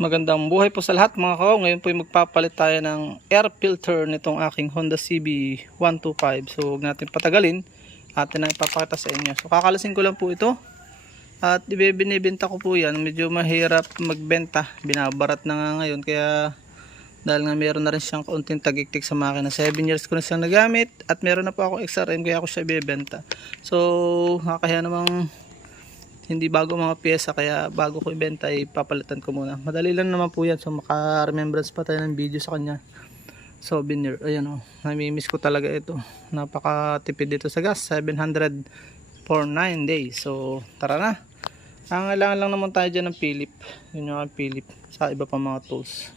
Magandang buhay po sa lahat mga kao. Ngayon po ay magpapalit tayo ng air filter nitong aking Honda CB 125. So huwag natin patagalin. Atin na ipapakita sa inyo. So kakalasin ko lang po ito. At ibibinibenta ko po yan. Medyo mahirap magbenta. Binabarat na nga ngayon. Kaya dahil nga meron na rin siyang kaunting tagiktik sa makina. 7 years ko na siyang nagamit. At meron na po ako XRM kaya ako siya ibibenta. So kaya namang hindi bago mga pyesa, kaya bago ko ibenta ay papalitan ko muna. Madali lang naman po yan. So maka-remembrance pa tayo ng video sa kanya. Souvenir. Ayan o. Namimiss ko talaga ito. Napakatipid dito sa gas. 700 for 9 days. So tara na. Ang kailangan lang naman tayo dyan ng Philip. Yun yung Philip. Sa iba pa mga tools.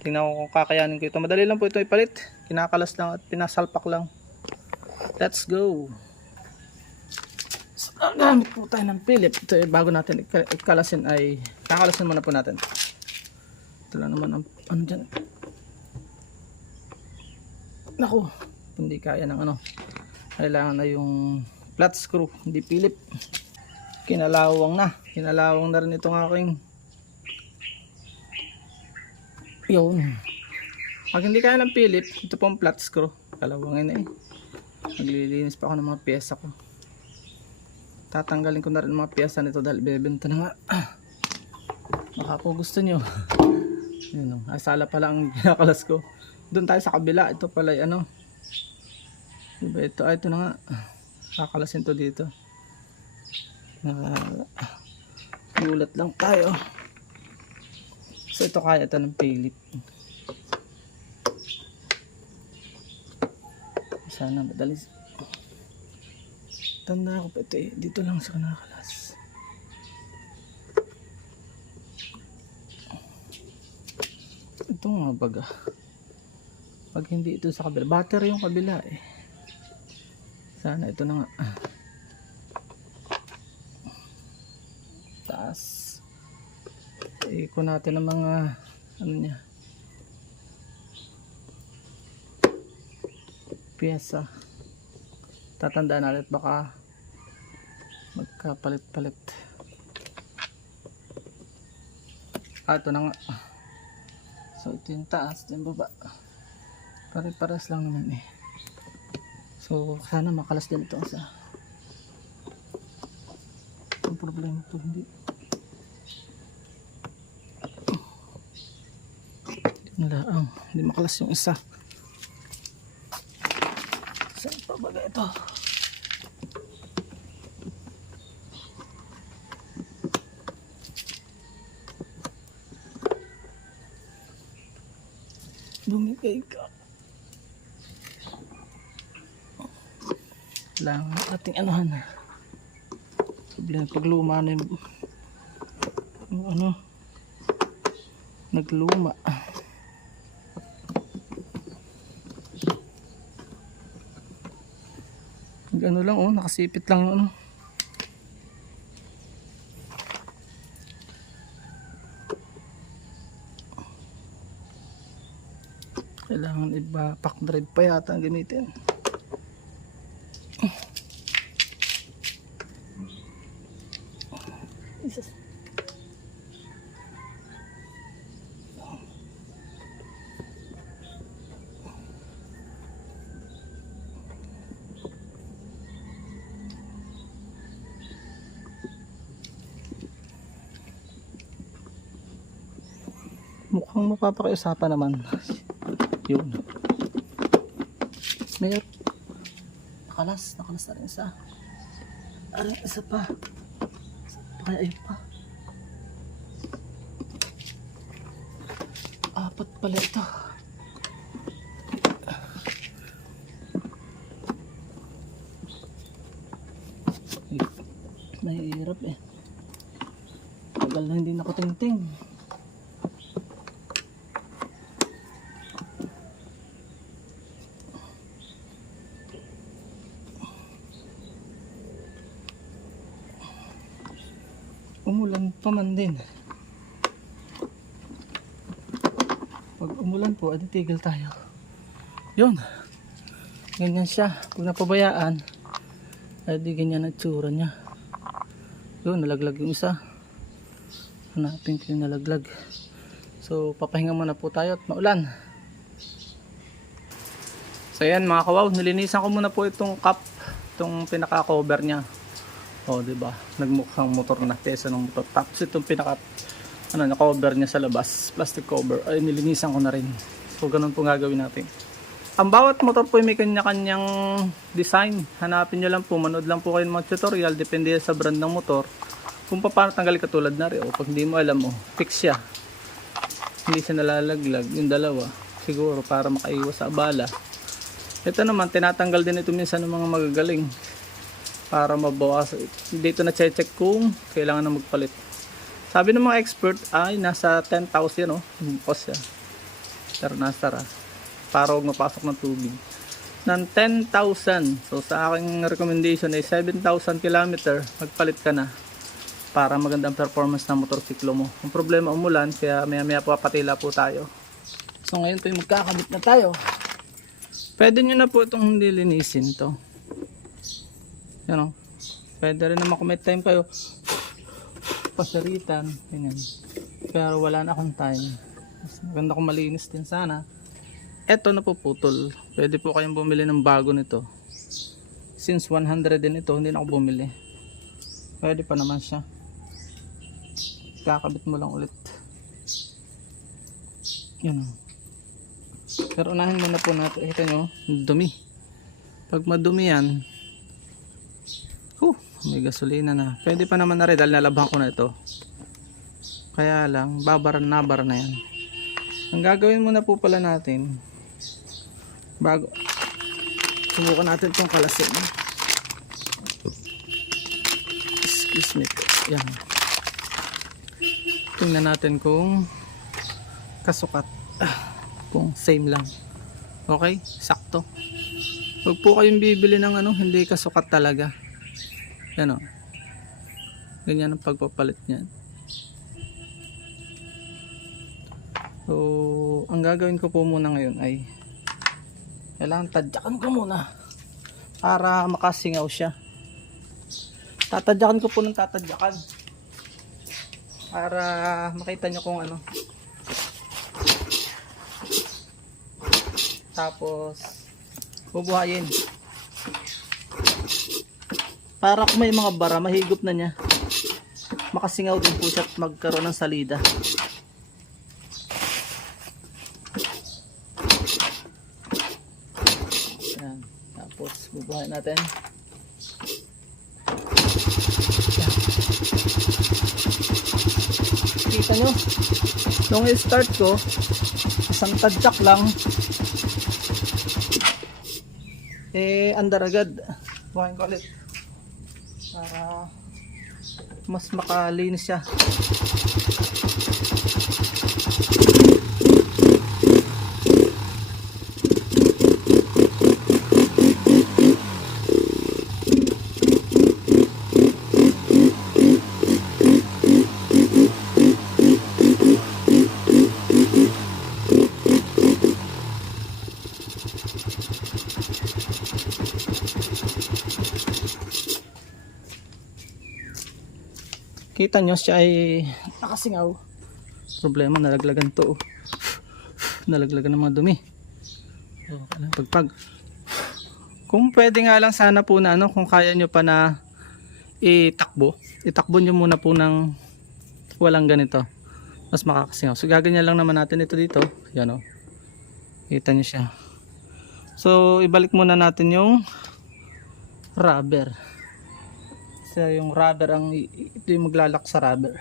Tingnan ko kung kakayanin ko ito. Madali lang po ito ipalit. Kinakalas lang at pinasalpak lang. Let's go. Gamit po tayo ng Philip. Ito bago natin ikalasin ay kakalasin muna po natin. Ito lang naman ang ano dyan. Naku, hindi kaya ng ano. Kailangan na yung flat screw, hindi Philip. Kinalawang na. Kinalawang na rin itong aking yun. Pag hindi kaya ng Philip, ito pong flat screw. Kalawangin na eh. Naglilinis pa ako ng mga pyesa ko. Tatanggalin ko na rin mga piyesa nito dahil bebenta na nga. Baka po gusto nyo. Yun, asala pala ang pinakalas ko. Doon tayo sa kabila. Ito pala ano. Diba ito? Ito na nga. Kakalasin to dito. Gulat lang tayo. So ito kaya ito ng Philip. Sana madali. Tanda ko pa ito eh. Dito lang sa nakakalas. Ito nga baga. Pag hindi ito sa kabila. Battery yung kabila eh. Sana ito na nga. Taas. Ikon natin ang mga ano niya. Piyesa. Tatandaan natin baka magkapalit-palit. Ito na nga. So ito yung taas, ito yung baba. Pare-paras lang naman eh. So sana makalas din ito sa. Ang problema ito hindi. Hindi makalas yung isa. Saan pa ba ito? Bumigay ka. Lang ating anuhan. Problema pag luma na yung ano nagluma. Ano lang oh, nakasipit lang ano. Kailangan iba pack drive pa yata ang gamitin. Mukhang mapapakiusapan naman. Yun. Mayor. Nakalas na rin isa. Aray, isa pa. Kaya ayun pa. Apat pala ito. Mahirap eh. Tagal na hindi nakatingting. Umulan pa man din. Pag umulan po, edi tigil tayo. Yun. Ganyan siya. Kung napabayaan, edi ganyan ang tsura niya. Yun, nalaglag yung isa. Hanapin ko yung nalaglag. So papahinga muna po tayo at maulan. So yan mga kawaw, nilinisan ko muna po itong cup, itong pinaka cover nya. O diba, nagmukhang motor na, tesa ng motor. Tapos itong pinaka na cover nya sa labas, plastic cover, ay nilinisan ko na rin. So ganun po gagawin natin. Ang bawat motor po may kanya-kanyang design. Hanapin nyo lang po, manood lang po kayo ng mga tutorial, depende sa brand ng motor kung paano tanggalin, katulad na rin. O pag hindi mo alam, fix siya, hindi siya nalalaglag. Yung dalawa siguro para makaiwas sa abala. Ito naman, tinatanggal din ito minsan ng mga magagaling para mabawas. Dito na check kung kailangan na magpalit. Sabi ng mga expert ay nasa 10,000 o, cost siya. Pero nasa para huwag mapasok ng tubig. Ng 10,000. So sa aking recommendation ay 7,000 km, magpalit ka na para magandang performance ng motorsiklo mo. Ang problema umulan, kaya maya papatila po tayo. So ngayon po magkakabit na tayo. Pwede nyo na po itong lilinisin to. Yan o. Pwede rin naman kung may time kayo pasaritan. Ganyan. Pero wala na akong time. Mas maganda kung malinis din sana. Eto na po putol. Pwede po kayong bumili ng bago nito. Since 100 din ito, hindi na ako bumili. Pwede pa naman siya. Kakabit mo lang ulit. Yan o. Pero unahin muna po natin. Ito nyo, dumi. Pag madumi yan, may gasolina na. Pwede pa naman na rin dahil nalabhan ko na ito. Kaya lang, babara na yan. Ang gagawin muna po pala natin, bago subukan natin itong kalasin. Excuse me po. Yan. Tingnan natin kung kasukat. Kung same lang. Okay? Sakto. Huwag po kayong bibili ng hindi kasukat talaga. Yan o. Ganyan ang pagpapalit niyan. So, ang gagawin ko po muna ngayon ay kailangan tadyakan ko muna para makasingaw siya. Tatadyakan ko po ng tatadyakan para makita nyo kung ano. Tapos bubuhayin para kung may mga bara, mahigop na niya, makasingaw din po siya at magkaroon ng salida. Yan. Tapos bubuhayin natin. Yan. Kita nyo, nung i-start ko, isang tadyak lang, andar agad. Buhayin ko ulit para mas makalinis siya. Kita nyo siya ay nakasingaw. Problema, nalaglagan to. Nalaglagan ng mga dumi. Pagpag. Kung pwede nga lang sana po na kung kaya nyo pa na itakbo nyo muna po ng walang ganito. Mas makakasingaw. So gaganyan lang naman natin ito dito. Yan o. Kita nyo siya. So ibalik muna natin yung rubber. Yung rubber ito yung maglalak sa rubber.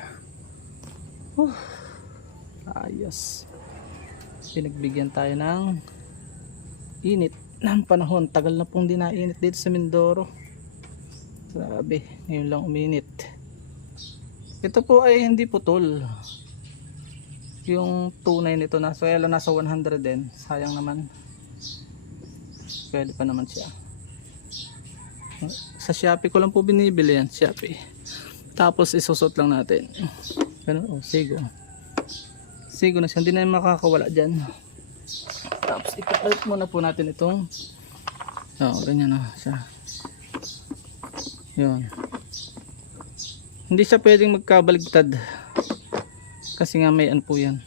Ayos. Pinagbigyan tayo ng init ng panahon. Tagal na pong di nainit dito sa Mindoro. Grabe, ngayon lang uminit. Ito po ay hindi putol. Yung tunay nito na, so nasa 100 din. Sayang naman. Pwede pa naman siya. Sa Shopee ko lang po binibili yan, Shopee. Tapos isusot lang natin. Ganun, sigo. Sigo na siya, hindi na yung makakawala dyan. Tapos ipapalit muna po natin itong ganyan na siya. Yun. Hindi siya pwedeng magkabaligtad kasi nga may po yan.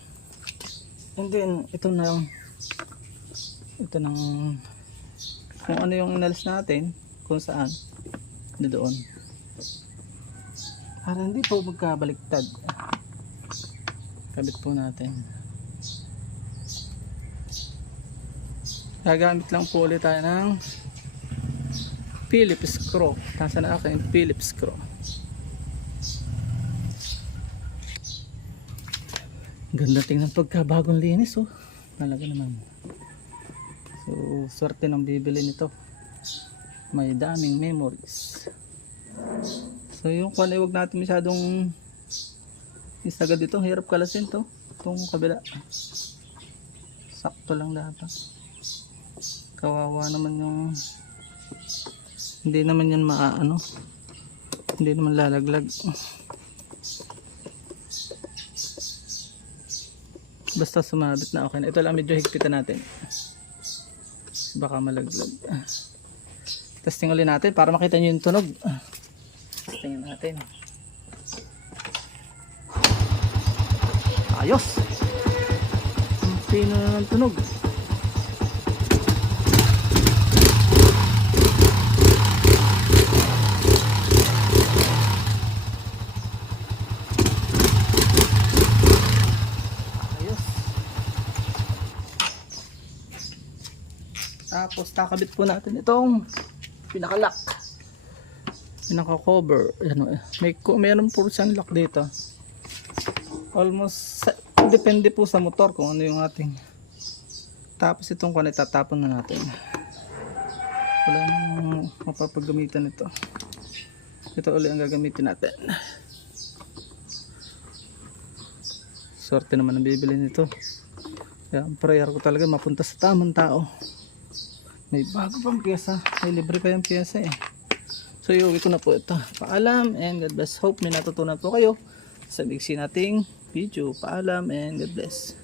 And then ito na, ito nang kung ano yung inalis natin, kung saan, doon, para hindi po magkabaliktad. Kabit po natin. Gagamit lang po ulit tayo ng Phillips screw. Nasa na akin Phillips screw. Ganda tingnan pagka bagong linis, oh. Talaga naman. So, swerte ng bibili nito. May daming memories. So, yung kung huwag natin masyadong isagad dito. Hirap kalasin to. Itong kabila. Sakto lang dapat. Kawawa naman yung hindi naman yan maaano. Hindi naman lalaglag. Basta sumabit na okay na. Ito lang medyo higpitan natin. Baka malaglag. Testing ulit natin para makita nyo yung tunog. Testing natin. Ayos! Ang pino na ng tunog. Tapos kakabit po natin itong pinaka-lock, pinaka-cover. Mayroon po siyang lock dito. Almost depende po sa motor kung ano yung ating. Tapos itong kung itatapon na natin. Wala nang mapapagamitan ito. Ito ulit ang gagamitin natin. Sorte naman ang bibili nito. Kaya ang prayer ko talaga mapunta sa tamang tao. May bago pang pyesa. May libre pa yung pyesa eh. So iuwi ko na po ito. Paalam and God bless. Hope may natutunan po kayo sa bigsi nating video. Paalam and God bless.